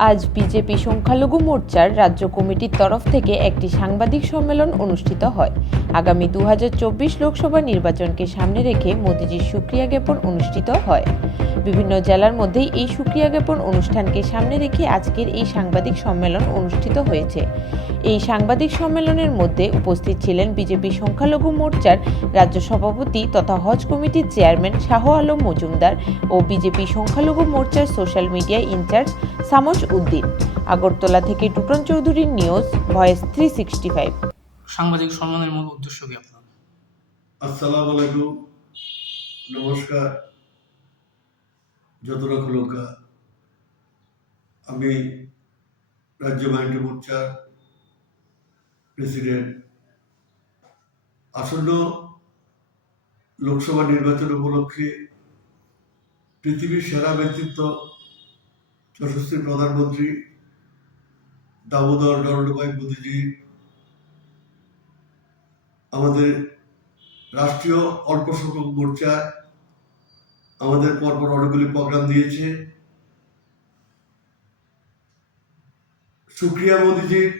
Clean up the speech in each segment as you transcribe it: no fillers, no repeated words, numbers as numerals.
আজ বিজেপি সংখ্যালঘু মোর্চার রাজ্য কমিটির তরফ থেকে একটি সাংবাদিক সম্মেলন অনুষ্ঠিত হয়। আগামী 2024 লোকসভা নির্বাচনকে সামনে রেখে মোদিজির সুক্রিয়া জ্ঞাপন অনুষ্ঠিত হয়। বিভিন্ন জেলার মধ্যেই এই সুক্রিয়া জ্ঞাপন অনুষ্ঠানকে সামনে রেখে আজকের এই সাংবাদিক সম্মেলন অনুষ্ঠিত হয়েছে। এই সাংবাদিক সম্মেলনের মধ্যে উপস্থিত ছিলেন বিজেপি সংখ্যালঘু মোর্চার রাজ্য সভাপতি তথা হজ কমিটির চেয়ারম্যান শাহ আলম মজুমদার ও বিজেপি সংখ্যালঘু মোর্চার social media in charge Samaj Uddin. Agartala থেকে টুটন চৌধুরীর নিউজ ভয়েস 365। সাংবাদিক সম্মেলনের মূল উদ্দেশ্য কি আপনার? আসসালামু আলাইকুম, নমস্কার, যত রকম আমি রাজ্য মাইনরিটি মোর্চার প্রেসিডেন্ট। আসন্ন লোকসভা নির্বাচন উপলক্ষে পৃথিবীর সেরা ব্যক্তিত্ব যশস্বী প্রধানমন্ত্রী দামোদর নরেন্দ্রভাই মোদীজি আমাদের রাষ্ট্রীয় অল্প সংখ্যক মোর্চা আমাদের পরপর অনেকগুলি প্রোগ্রাম দিয়েছে। সুক্রিয়া মোদীজির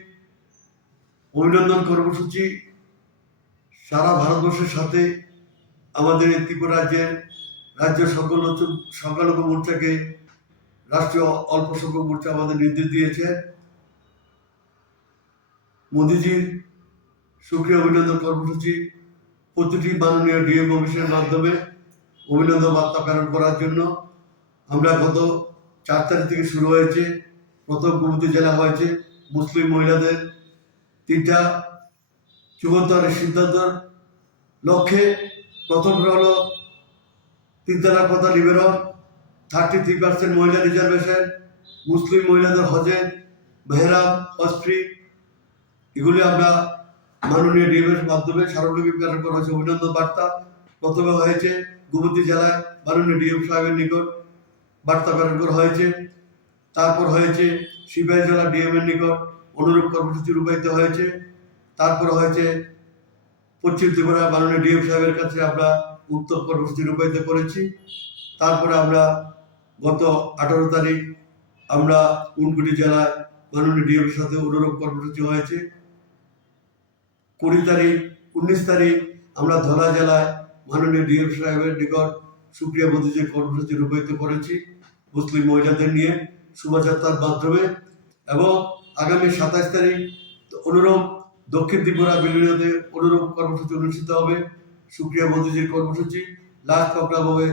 অভিনন্দন কর্মসূচি সারা ভারতবর্ষের সাথে আমাদের ত্রিপুরা রাজ্যের রাজ্য সংখ্যালঘু মোর্চাকে রাষ্ট্রীয় অল্প সংখ্যক মোর্চা আমাদের নির্দেশ দিয়েছে। মোদীজির সুক্রিয়া অভিনন্দন কর্মসূচি প্রতিটি মাননীয় ডিএম অফিসের মাধ্যমে অভিনন্দন বার্তা প্রেরণ করার জন্য আমরা গত 4 তারিখ থেকে শুরু হয়েছে। প্রথম গোমতী জেলা হয়েছে মুসলিম মহিলাদের 3টা যুগান্তরের সিদ্ধান্তর লক্ষ্যে। প্রথমটা হলো 3 তালাক প্রথা নিবারণ, 33% মহিলা রিজার্ভেশন, মুসলিম মহিলাদের হজের মেহরাব, হজ ফ্রি, এগুলি আমরা মাননীয় ডিএমের মাধ্যমে সার্বজনীন প্রেরণ করা হয়েছে অভিনন্দন বার্তা। প্রথমে হয়েছে গোমতী জেলায় মাননীয় ডিএম সাহেবের নিকট বার্তা প্রেরণ করা হয়েছে। তারপর হয়েছে সিপাহী জেলা ডিএম এর নিকট অনুরূপ কর্মসূচি রূপায়িত হয়েছে। তারপর হয়েছে পশ্চিম ত্রিপুরা মাননীয় ডিএম সাহেবের কাছে আমরা উত্তর কর্মসূচি রূপায়িত করেছি। তারপরে আমরা গত 18 তারিখ আমরা ঊনকোটি জেলায় মাননীয় ডিএম এর সাথে অনুরূপ কর্মসূচি হয়েছে। 20 তারিখ 19 তারিখ আমরা ধলা জেলায় মাননীয় ডিএম সাহেবের নিকট সুক্রিয়া মোদীজির কর্মসূচি রূপায়িত করেছি মুসলিম মহিলাদের নিয়ে শোভাযাত্রার মাধ্যমে। এবং আগামী 27 তারিখ অনুরূপ দক্ষিণ ত্রিপুরা বিলিয়নে অনুরূপ কর্মসূচি অনুষ্ঠিত হবে সুক্রিয়া মোদীজির কর্মসূচি। লাস্ট প্রোগ্রাম হবে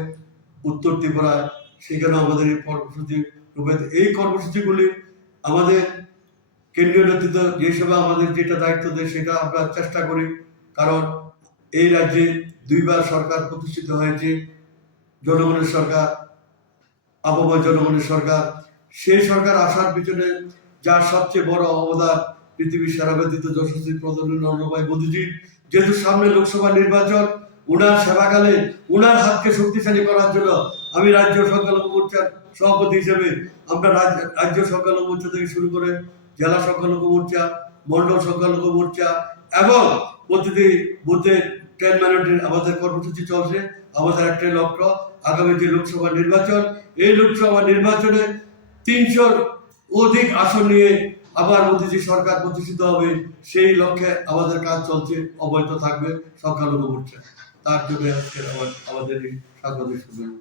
উত্তর ত্রিপুরায়, সেখানেও আমাদের এই কর্মসূচি রূপায়িত। এই কর্মসূচিগুলি আমাদের কেন্দ্রীয় নেতৃত্ব যে সময় আমাদের যেটা দায়িত্ব দেয় সেটা আমরা চেষ্টা করি, কারণ এই রাজ্যে 2বার সরকার প্রতিষ্ঠিত হয়েছে, জনগণের সরকার, আবহাওয়া জনগণের সরকার। সেই সরকার আসার পিছনে যার সবচেয়ে বড় অবদান পৃথিবীর সেরা ব্যক্তিত্ব যশস্বী প্রধানমন্ত্রী নরেন্দ্রভাই মোদীজি। যেহেতু সামনে লোকসভা নির্বাচন, উনার সেবাকালে উনার হাতকে শক্তিশালী করার জন্য আমি রাজ্য সংখ্যালঘু মোর্চার সভাপতি হিসেবে আমরা রাজ্য সংখ্যালঘু মোর্চা থেকে শুরু করে জেলা সংখ্যালঘু মোর্চা, মন্ডল সংখ্যালঘু মোর্চা এবং প্রতিটি বুথে 10 মিনিটের আমাদের কর্মসূচি চলছে। আমাদের একটাই লক্ষ্য, আগামী যে লোকসভা নির্বাচন, এই লোকসভা নির্বাচনে 300 অধিক আসন নিয়ে আবার মোদীজি সরকার প্রতিষ্ঠিত হবে। সেই লক্ষ্যে আমাদের কাজ চলছে, অব্যাহত থাকবে সংখ্যালঘু মোর্চা। তার জন্য আজকে আমাদের এই সাংবাদিক সম্মেলন।